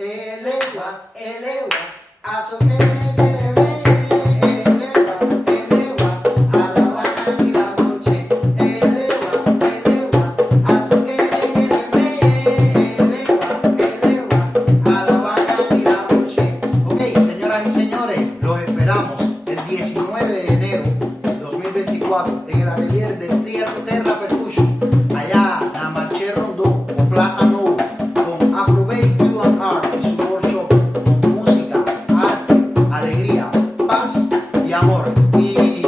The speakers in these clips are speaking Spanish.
Elewa, elewa, aso que me quiere ver. Elewa, elewa, a la Habana y la noche. Elewa, elewa, aso que me quiere ver. Elewa, elewa, a la Habana y la noche. Ok, señoras y señores, los esperamos el 19 de enero del 2024 en el atelier de Terra Percussion, allá en la Marché Rondó o Plaza Novo, con Afrobeat Art y su workshop con música, arte, alegría, paz y amor. Y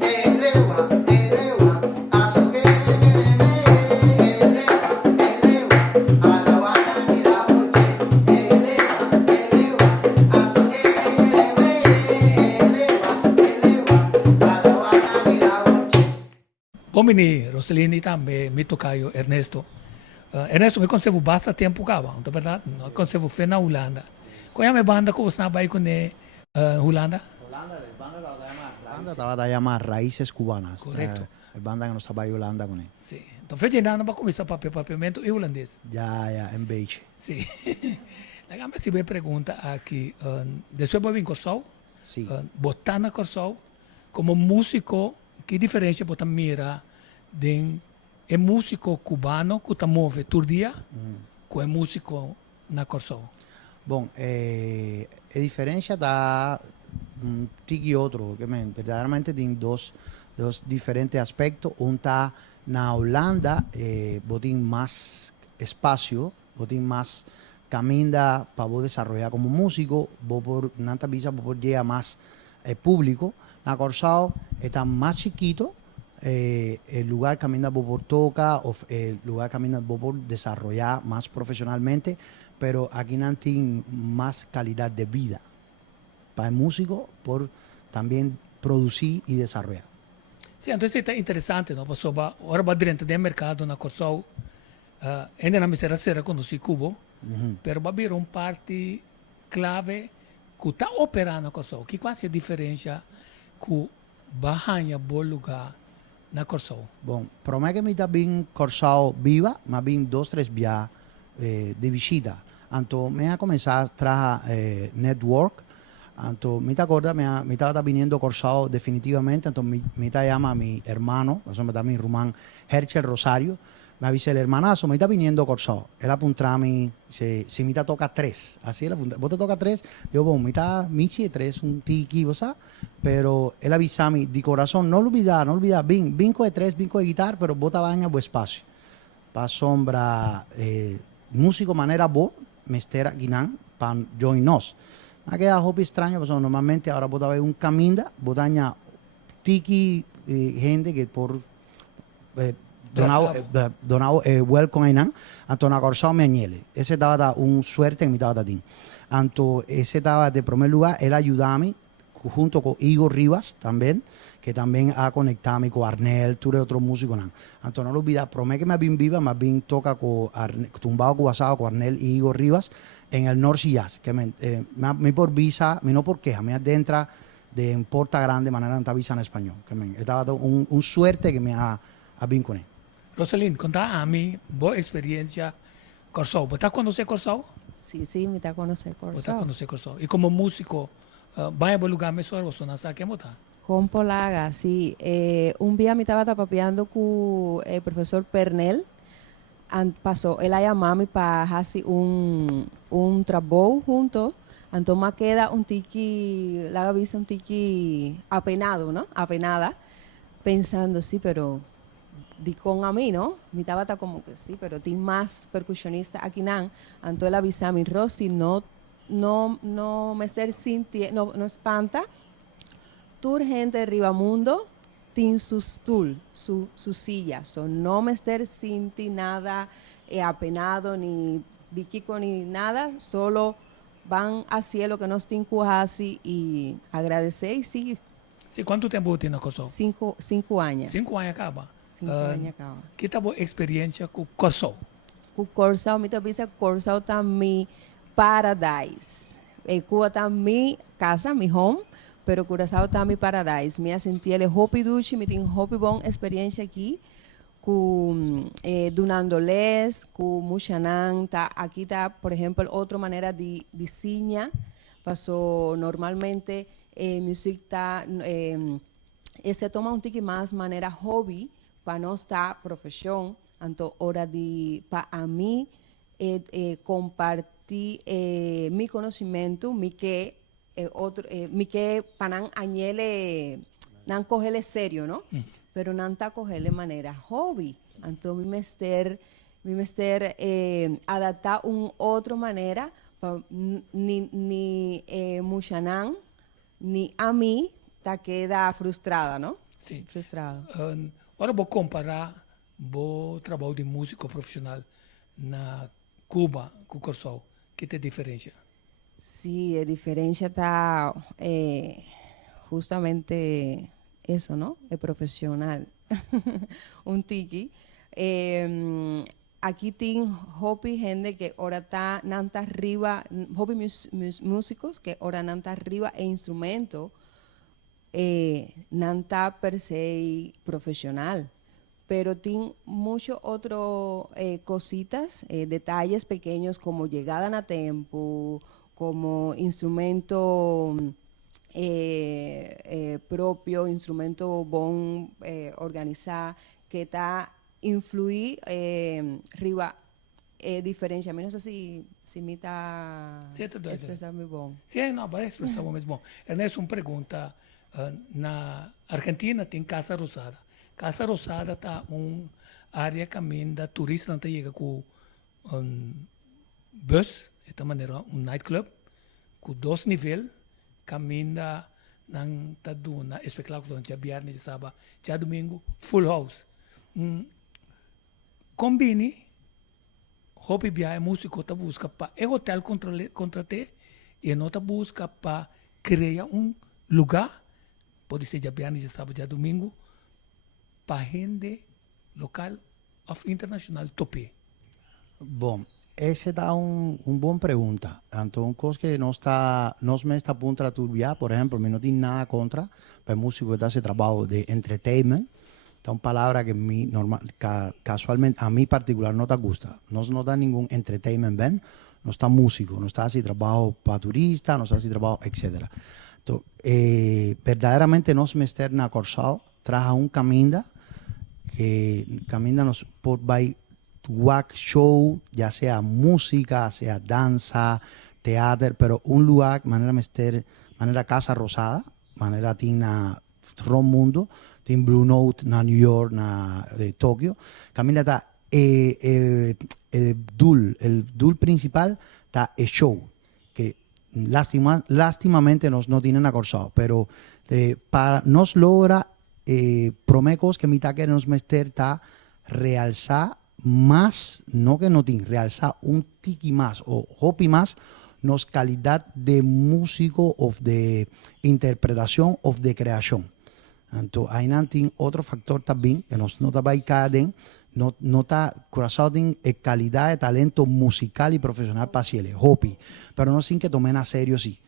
elewa, elewa, aso que me quiere ver. Elewa, elewa, a la Habana y la noche. Elewa, elewa, aso que me quiere ver. Elewa, elewa, a la Habana y la noche. Bomini, Roselini também, me tocaio Ernesto. Ernesto, me conservo bastante tempo cá, na verdade, não conservo fé na Holanda. Qual é a minha banda que você vai com Holanda? Banda estaba de llamar Raíces Cubanas. Correcto. Banda que no estaba en Holanda con él. Sim. Então, fez nada para começar papiamento e holandês. Ya, en Beach. Sim. Legal, mas se me pergunta aqui, depois eu vim com o sol, Sí. botar na Corsol, como músico, que diferença você mira de é músico cubano que está move todo dia, com é músico na Corsol? Bom, a diferencia está un tiki otro, que verdaderamente tiene dos diferentes aspectos. Un está na Holanda, botín más espacio, botín más camina para vos desarrollar como músico, vos por nanta visa vos por llegar más público. Na Corsao está más chiquito, el lugar camina por toca, el lugar camina por desarrollar más profesionalmente, pero aquí no tiene más calidad de vida para el músico por también producir y desarrollar. Sim, então isso é interessante, não? Porque agora vai dentro do mercado na Corsol, ainda não me será ser reconhecido Cuba, mas vai vir parte clave que está operando na Corsol. Que qual é a diferença que vai bom lugar na Corsol? Bom, para mim que me está bem Corsao viva, mas bem 2-3 viajes de visita. Anto me ha comenzado a trabajar network. Anto me acorda, me estaba viniendo Corsao definitivamente. Anto me llama mi hermano, eso me da mi rumán Herchel Rosario. Me avisa el hermanazo, me está viniendo Corsao. Él apunta a mí, si me toca 3. Así él apunta, vos te toca 3. Digo, bueno, me está Michi 3, un tiki, ¿vos sabes? Pero él avisa a mí, de corazón, no olvidar, vinco de 3, vinco de guitarra, pero vos te bañas buen espacio. Pa sombra, músico manera vos, me estera guinan, pan join nos. Me ha quedado hobby extraño, pues normalmente ahora vos te ves un caminda, vos daña tiki, gente que por... donado welcome ainan anto na Corsao me añele ese estaba un suerte en mi estaba tin anto ese estaba de primer lugar él ayudaba junto con Igor Rivas también que también ha conectado con Arnel tú eres otro músico anto no lo olvides promete que me bien viva más bien toca con tumbado cubasado con Arnel y Igor Rivas en el North Jazz que me por visa me no por queja me adentra de en Porta Grande manera no visa en español que me estaba un suerte que me ha bien con él. Roselyn, conta a mim boa experiência Corsol. Você conhece Corsol? Sí, me está conociendo Você Corsao. conhece Corsol. E como músico, vai a lugar melhor, você não sabe quem botar. Con Polaga, sí. Un día me estaba tapapeando con el profesor Pernel. Pasó, él a llamarme para hacer un trabajo juntos. Entonces queda un tiki, la vista un tiki apenado, ¿no? Apenada. Pensando, sí, pero... di con a mí, ¿no? Mi estaba como que sí, pero tiene más percusionista aquí, nan. Entonces la avisa a mi Rosy, no me estar sintiendo, no espanta. Tu gente de Ribamundo tiene su stool, su silla. So, no me estar sintiendo nada apenado, ni diquico, ni nada. Solo van hacia lo que nos tienen así y agradecer y sí. Sim, quanto tempo tem na Corsol? 5 años. 5 anos acaba. 5 años acaba. Que tal a experiência com Corsol? O Corsao, mi tabisa Corsao também paradise. Cuba também casa, mi home, pero Corsao também paradise. Me senti ele hopi duchi, me tem hopi bom experiência aqui. Dunandoles, ku Mushanan, aquí está, por ejemplo, otra manera de ciña, pasó normalmente, music está, se toma un tiki más manera hobby, para no estar profesión, entonces hora de, para mí, compartir mi conocimiento, mi que panan añele, nan cogele serio, ¿no? Pero nan ta cogele manera hobby. Entonces mi mester adaptar un otra manera, ni Mushanan, ni a mí, ta queda frustrada, ¿no? Sim. Frustrado. Ora vou comparar o trabalho de músico profissional na Cuba com o Corsol. Que tem diferença? Sí, la diferencia está justamente eso, ¿no? El profesional. Un tiki. Aquí tiene hobby gente que ahora está nanta arriba, hobby músicos que ahora nanta arriba e instrumento nanta per se profesional. Pero tiene muchos otros cositas, detalles pequeños como llegada a tiempo, como instrumento propio, instrumento bon organizado, que está influir riba diferencia. A mí no sé si me está Sim, tá doido. expresando bon. Sim, não, vai expressar o mesmo. Essa é uma pergunta. Na Argentina tem Casa Rosada. Casa Rosada está área que ainda turista não chega com bus, de maneira nightclub, com 2 níveis, caminha não está dando espetáculo dia viernes, dia sábado, dia domingo, full house. Combine, hobby viagem músico tá busca para hotel contra te e não tá busca para criar lugar, pode ser dia viernes, dia sábado, dia domingo, para gente local of internacional tope. Bom, essa é uma boa pergunta. Então, coisa que nós me está ponto a turbiar, por exemplo, não tem nada contra para músico que dá esse trabalho de entertainment. Então, palavra que casualmente a mim particular não te gusta. Nós não dá nenhum entertainment bem, não está músico, não está assim trabalho para turista, não está assim trabalho, etc. Então, verdadeiramente nós me na Corsal traz caminho que caminha-nos por vai walk show, ya sea música, sea danza, teatro, pero un lugar, manera Casa Rosada, manera tina Ron Mundo, tin Blue Note, na New York, na de Tokio, camina está el dul principal está el show, que lástimamente no tienen acorsado, pero para nos logra promecos que mitad que nos mester está realzar más, no que no tiene, realzar un tiki más o hopi más, nos calidad de músico o de interpretación o de creación. Entonces, hay otro factor también que nos nota para cada den, no está corazón de calidad de talento musical y profesional para el hopi, pero no sin que tomen a serio sí.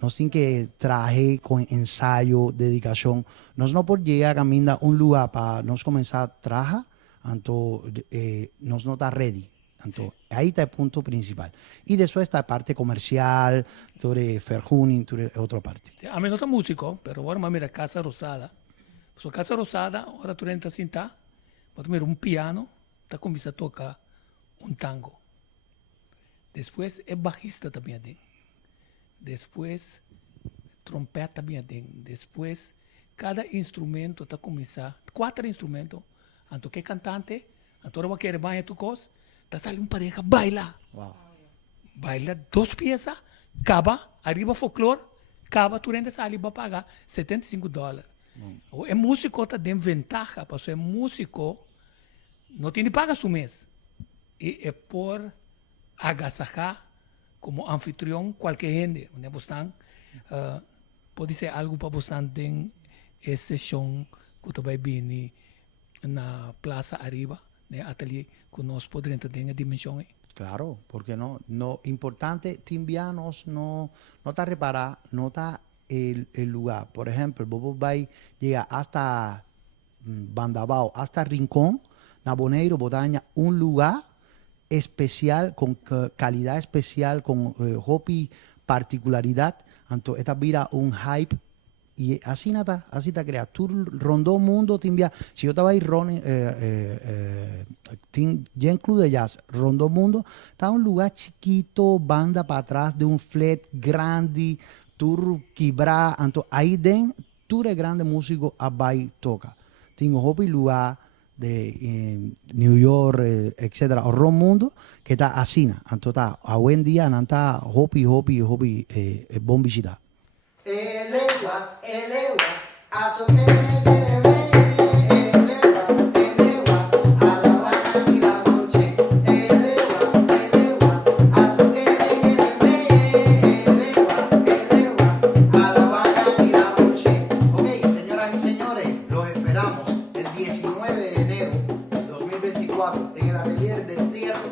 No sin que traje con ensayo, dedicación. No por llegar a caminar un lugar para nos comenzar a trabajar, nos no está ready. Entonces, ahí está el punto principal. Y después está la parte comercial, sobre Ferjunin, otra parte. A mí no está músico, pero ahora mira Casa Rosada. So, Casa Rosada, ahora tú entras sin ta, vas a mirar un piano, está comienza a tocar un tango. Después es bajista también. Después trompeta también. Después cada instrumento está começar 4 instrumentos. Anto que cantante, anto ahora va a querer bailar tu cosa, te sale un pareja, baila. Wow. Baila 2 piezas, caba, arriba folclore, caba, tu rende sale va a pagar $75. El músico está de ventaja, porque el músico no tiene paga su mes. Y es por agasajar como anfitrión cualquier gente. Donde están, puede ser algo para bastante en ese show que te va a venir na plaza arriba, de atelier, que nos podrían tener en dimensión. Claro, porque no importante, timbianos no está reparar, no está el lugar. Por ejemplo, Bobo Bay llega hasta Bandabao, hasta Rincón, Naboneiro, Botaña, un lugar especial, con calidad especial, con hopi particularidad. Entonces, esta vira un hype. Y así te creas. Tú rondó el mundo, te envía. Si yo estaba ahí, ya en Club de Jazz, rondó el mundo. Estaba un lugar chiquito, banda para atrás de un flat grande, tú quebrar. Entonces, ahí den, tú eres grande músico, ahí toca. Tengo hopi lugar de New York, etcétera, o ron mundo que está así. Entonces, a buen día, está hopi, bon visitar. Elewa, elewa, aso que me quiere ver. Elewa, a la buena y la noche. Elewa, aso que me quiere ver. Elewa, a la buena y la noche. Ok, señoras y señores, los esperamos el 19 de enero del 2024 en el atelier de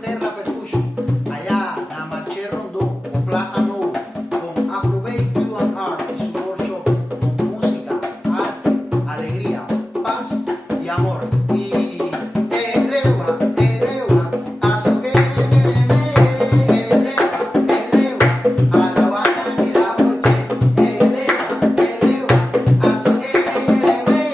Terra Percussion, allá en la Marché Rondó, o Plaza Novo, con Afrobeat Art y su workshop con música, arte, alegría, paz y amor. Y elewa, aso que me quiere ver. Elewa, a la buena y la noche. Elewa, aso que me quiere ver.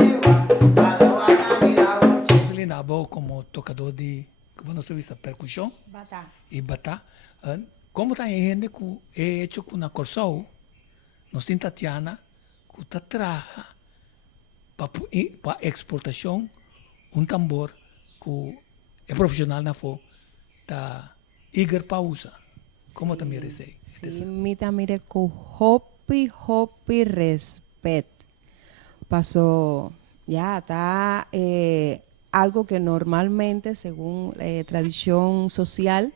Elewa, a la buena y la noche. Roselina Abo como tocador de, como se dice, percusión Batá. y batá. Como também gente que é hecho com a Corsol, nós temos Tatiana, que está traja para exportação tambor que é profissional na fo, tá eager para usar. Como também recebe? Sí, mita mire con hopi respeto. Pasó, ya está algo que normalmente, según tradición social,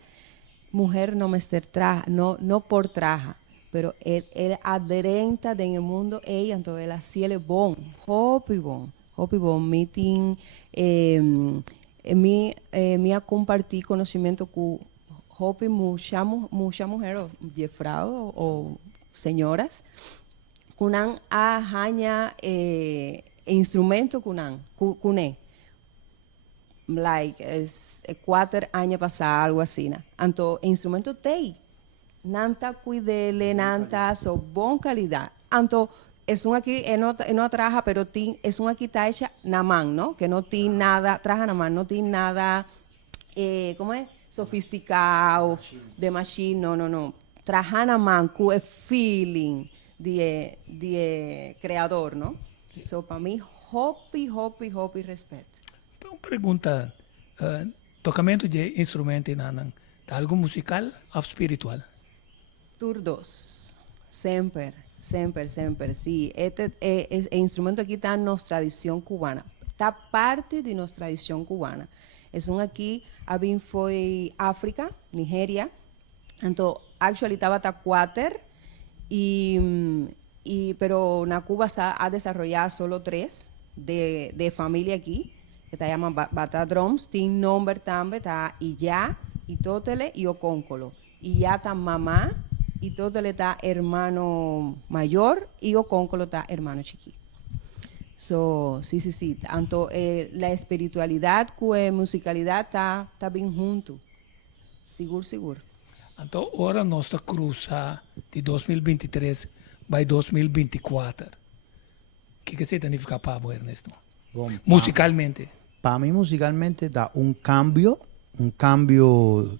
mujer no me traja, no por traja, pero el adherente en el mundo, ella, entonces él hacía el hopi bon, meeting, me a compartir conocimiento con hopi muchas mujeres, jefrado o señoras, kunan a hanya instrumento kuné. Like, 4 años pasados, algo así. Entonces, instrumento tei. Nanta cuidele, nanta, so bon calidad. Entonces, es un aquí, no traja, pero es un aquí está hecha na man, ¿no? Que no tiene nada, traja na man, no tiene nada, ¿cómo es? Sofisticado, de machine, no. Traja na man, con el feeling de creador, ¿no? So, para mí, hopi, respeto. Então, pergunta, tocamento de instrumento tá algo musical ou espiritual? Turdos, sempre, sí. Este instrumento aquí está en nuestra tradición cubana, está parte de nuestra tradición cubana. Es un aquí, habían fue África, Nigeria, entonces, actually estaba hasta 4, pero en Cuba se ha desarrollado solo 3 de familia aquí, que se llaman Bata Drums, tiene nombre también, está Iyá, y Totele y Ocóncolo. Iyá está mamá, y Totele está hermano mayor, y Ocóncolo está hermano chiquito. So, sí. Tanto la espiritualidad con la musicalidad está bien junto. Seguro. Então, agora nós está cruza de 2023 para 2024. O que significa para você, Ernesto? Bom, Musicalmente. Para mí musicalmente da un cambio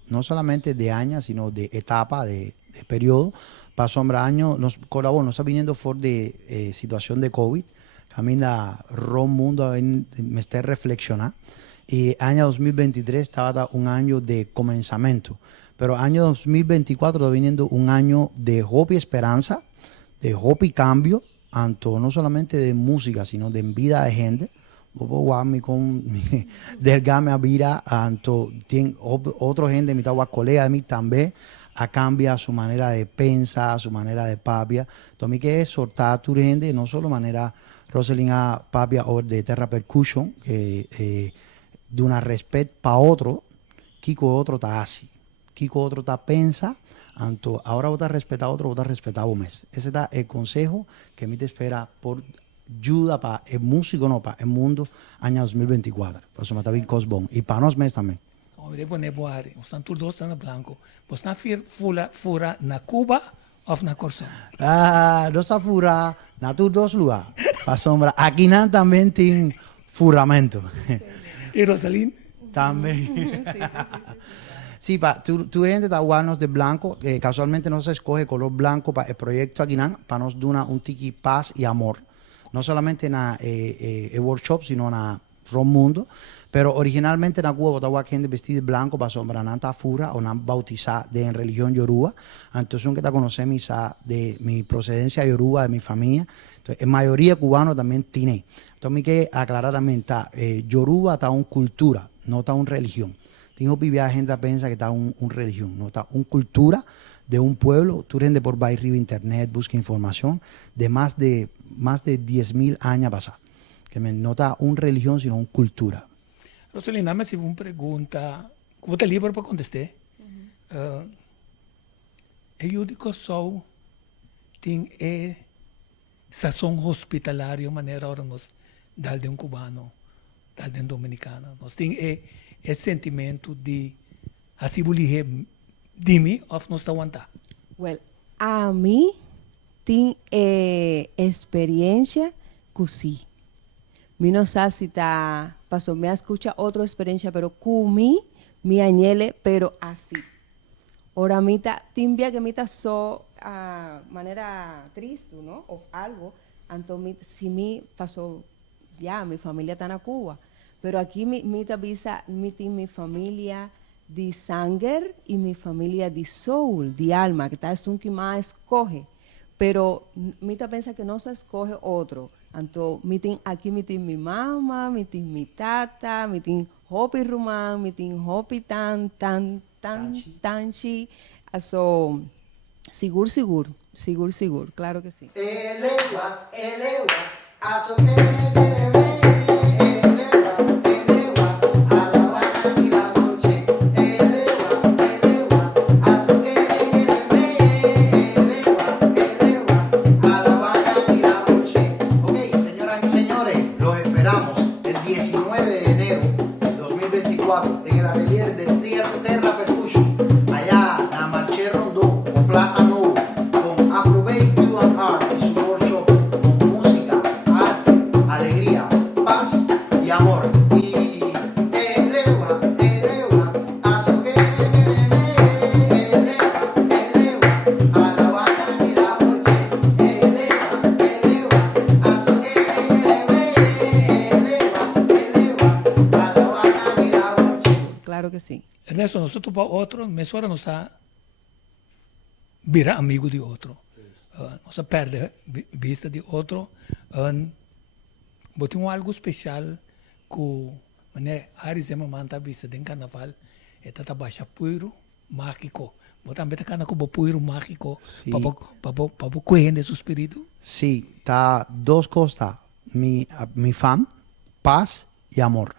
no solamente de años, sino de etapa, de periodo. Pasó un año, nos está viniendo por de situación de COVID. A mí da ron mundo me está reflexionar. Y año 2023 estaba un año de comenzamiento. Pero año 2024 está viniendo un año de hope y esperanza, de hope y cambio, tanto no solamente de música, sino de vida de gente. Del game a vida, tiene otra gente, mi colega de mí también, a cambiar su manera de pensar, su manera de papia. Entonces, mí que exhortar a tu gente, no solo manera Roselina papia o de Terra Percussion, que de una respeto para otro, Kiko otro está así, Kiko otro está pensa, ahora vos a respetar a otro, vos a respetar a vos mes. Ese es el consejo que me te espera por ayuda para el músico, no, para el mundo, año 2024. Por eso me está bien cosbón. Y para nosotros también. Como de poner boare, están todos dos están blanco. Pues na fura na Cuba o na Corsón. Ah, no está fura, na tus dos lugares. Para sombra. Aquí también tiene furamento. Y Rosalín, También. Sí, sí, sí. Sí, tú gente está guarnos de blanco, casualmente no se escoge color blanco para el proyecto Aguinán, para nos dar un tiki paz y amor. No solamente en el workshop, sino en el mundo. Pero originalmente en Cuba estaba gente vestida de blanco para sombra nanta fura o nan bautizada de en religión yoruba. Entonces, un que te conoce de mi procedencia yoruba, de mi familia. Entonces, en mayoría cubano también tiene. Entonces, me que aclarar también está yoruba está una cultura, no está una religión. Tengo que la gente piensa que está una religión, no está una cultura de un pueblo. Tú rende por arriba internet, busca información de más de 10.000 años pasados. Que no está una religión, sino una cultura. Rosalín, dame si una pregunta, como te libro para contestar. El único show tiene sazón hospitalario, manera ahora nos dar de un cubano, dar de un dominicano. Nos tiene ese sentimento de así bullying de mí o no está aguantando. Well, a mí tengo experiencia que sí. Mi no sé si está, pasó, me escucha otra experiencia, pero con mi añele, pero así. Ahora mita, timbia que mita so manera triste, ¿no? O algo, entonces si mi pasó, ya, mi familia está en Cuba, pero aquí mita visa, mi familia de sangre y mi familia de soul, de alma, que está es un que más escoge, pero mita piensa que no se escoge otro. Entonces, aquí mi mamá, mi tata, hopi rumán, hopi tanchi. So, seguro, claro que sí. Elewa, aso que me quiere ver. Elewa, a la buena y la noche. Elewa, aso que me quiere ver. Elewa, a la buena y la noche. Ok, señoras y señores, los esperamos el 19 de enero del 2024 en el atelier de Terra Percussion, allá en la Marché Rondó o Plaza Nuevo, con Afrobeat Art y su workshop con música, arte, alegría, paz y amor. Y elewa, aso que me quiere ver. Elewa, a la buena y la noche. Elewa, aso que me quiere ver. Elewa, a la buena y la noche. Claro que sí. Ernesto, nosotros para otro, mesora nos ha vira amigo de otro. Nos perde vista de otro. Botem algo especial que mané Arizema manta vista de carnaval é tata baixa puiro mágico. Botam beta cana como puiro mágico Sí. para correr de su espíritu. Sí, está dos cosas. Mi fan, paz y amor.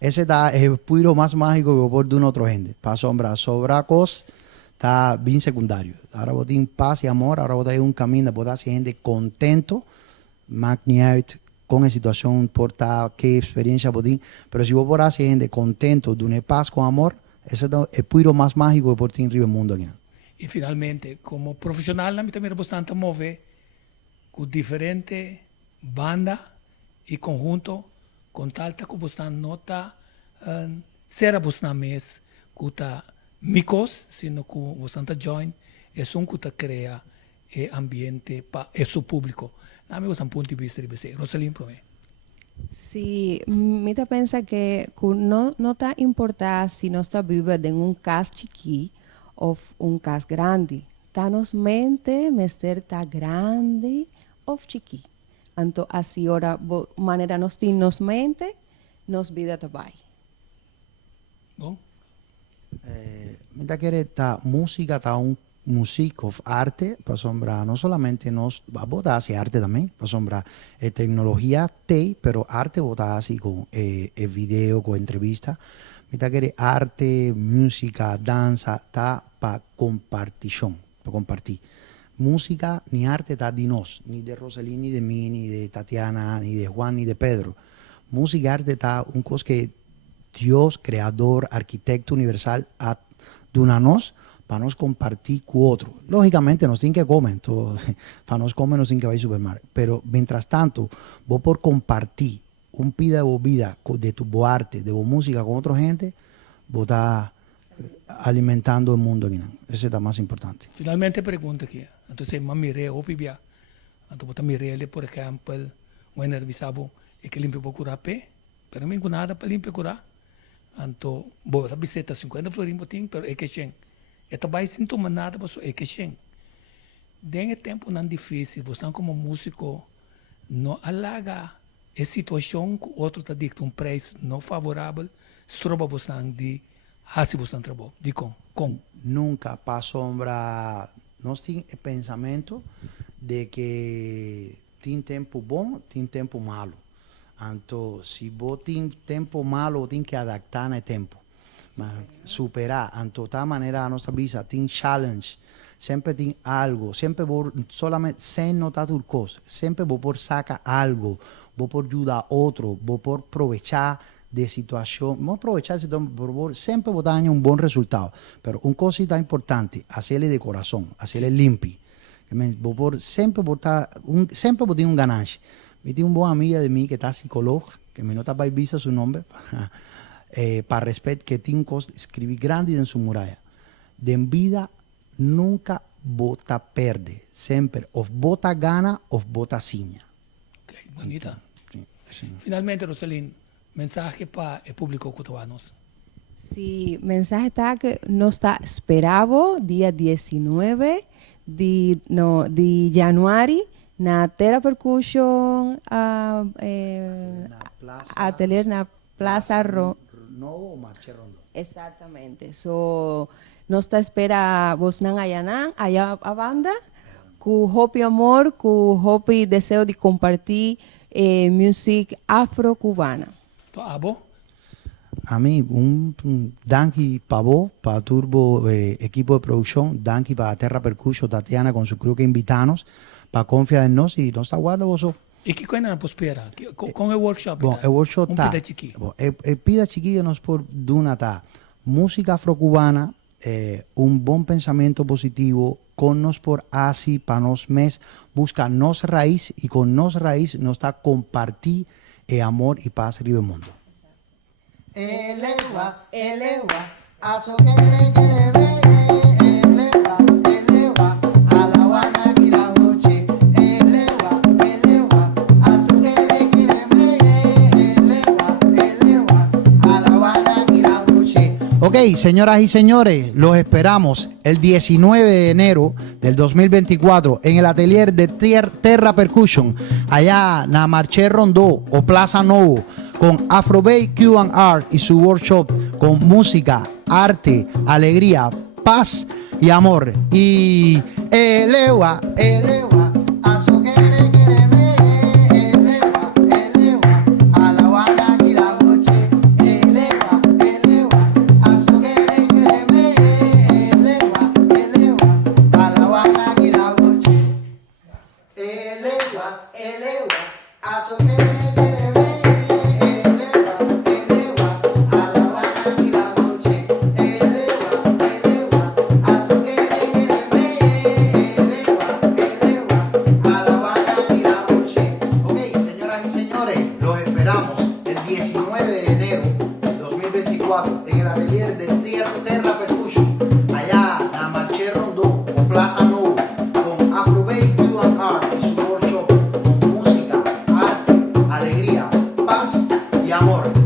Ese está el puiro más mágico que por de una otra gente. Para sobra cosas, está bien secundario. Ahora vos tienes paz y amor, ahora vos tenés un camino, vos hacer gente contento, magnificent, con la situación, no importa qué experiencia vos tienes. Pero si vos podés hacer gente contento, de una paz con amor, ese es el puiro más mágico que por ti en el mundo aquí. E finalmente, como profissional, nós também bastante mover com diferente banda e conjunto, com tal que bastante nota ser bastante mês, que tá micos, sino que bastante join, é um que cria ambiente para o público. Na minha ponto de vista de você, Rosalín, para mim. Sí, Mita piensa que no está importa si no está viva en un cas chiqui o un cas grande. Está nos mente mester ta grande o chiqui. Anto así ahora manera nos mente nos vida tabai. Bom? Mira que esta música está un músico arte, para sombra, no solamente nos va a botar hacia arte también, para sombra, tecnología pero arte botar así con video, con entrevista. Mira que arte, música, danza, está para compartición, para compartir. música ni arte está de nos, ni de Rosalí, ni de mí, ni de Tatiana, ni de Juan, ni de Pedro. Música y arte está un cosa que Dios, creador, arquitecto universal, ha donado nos para nos compartir con otro. Lógicamente, nos tienen que comer, para nos comer nos tienen que ir al supermercado. Pero mientras tanto, vos por compartir un pida de vida de tu arte, de tu música con otra gente, vos estás alimentando el mundo aquí. Eso es lo más importante. Finalmente pergunta aqui. Entonces, mamire o pibia. Então, botar mirele, por exemplo, o enervisavo e que limpe curar pé. Pero mim com nada para limpe curar. Então, boa, a biseta 50 florim botim, pero é que chen. É também sintoma nada, mas é que chen. Dengue tempo não difícil, você como músico não alaga a situação que outro está dictando um preço não favorável, stroba você de hasi você trabalho, de com. Nunca para sombra, nós temos o pensamento de que tem tempo bom, tem tempo malo. Então, se você tem tempo malo, tem que adaptar no tempo. Mas superar. Então, de tal maneira, a nossa vida tem challenge. Sempre tem algo. Sempre vou, solamente sem notar tudo coisa. Sempre vou por sacar algo. Vou por ajudar outro. Vou por aproveitar de situação. Não aproveitar de situação, sempre vou dar um bom resultado. Mas uma coisa importante, fazer de coração, fazer limpo. Sempre vou ter ganância. Eu tenho uma boa amiga de mim que está psicóloga, que me nota para visa seu nome, para respeito, que tem coisa, escrevi grande em sua muralha. De vida, nunca bota perde. Sempre, ou bota gana, ou bota sinha. Ok, bonita. Sim. Finalmente, Rosalín, mensaje para o público cubano. Sí, mensaje está que nos está esperado día 19 de januari na Terra Percussion atelier na Plaza Novo Marché Rondó. Exactamente. So, nos está espera vos nan allá a banda, cu hopi amor, cu hopi deseo de compartir música afro-cubana. Então, abo? A mí, un danki para vos, para Turbo, equipo de producción, danki para Terra Percussion, Tatiana con su crew que invitanos, para confiar en nos y nos aguarda vos. E que coisa não prospera? Com o workshop? Bom, o workshop tá. Pida chiqui. Bom, pida chiqui nos por duna tá. Música afrocubana, un bom pensamento positivo, con nos por así, para nos mes, busca nos raíz y con nos raíz nos está compartir amor y paz arriba del mundo. Elewa, aso quiere ver, elewa, a la guana y la noche, elewa, aso quiere ver, elewa, a la guana y la noche. Ok, señoras y señores, los esperamos el 19 de enero del 2024 en el atelier de Terra Percussion, allá en la Marché Rondó o Plaza Novo, con Afrobay Cuban Art y su workshop con música, arte, alegría, paz y amor. Y elewa, aso quiere ver, elewa, a la guana y la noche, elewa, aso quiere ver, elewa, a la guana y la noche, elewa, aso quiere ver. En el atelier de Terra Percussion, allá en la Marché Rondó o Plaza Novo, con Afrobay Cuban Art y su workshop con música, arte, alegría, paz y amor.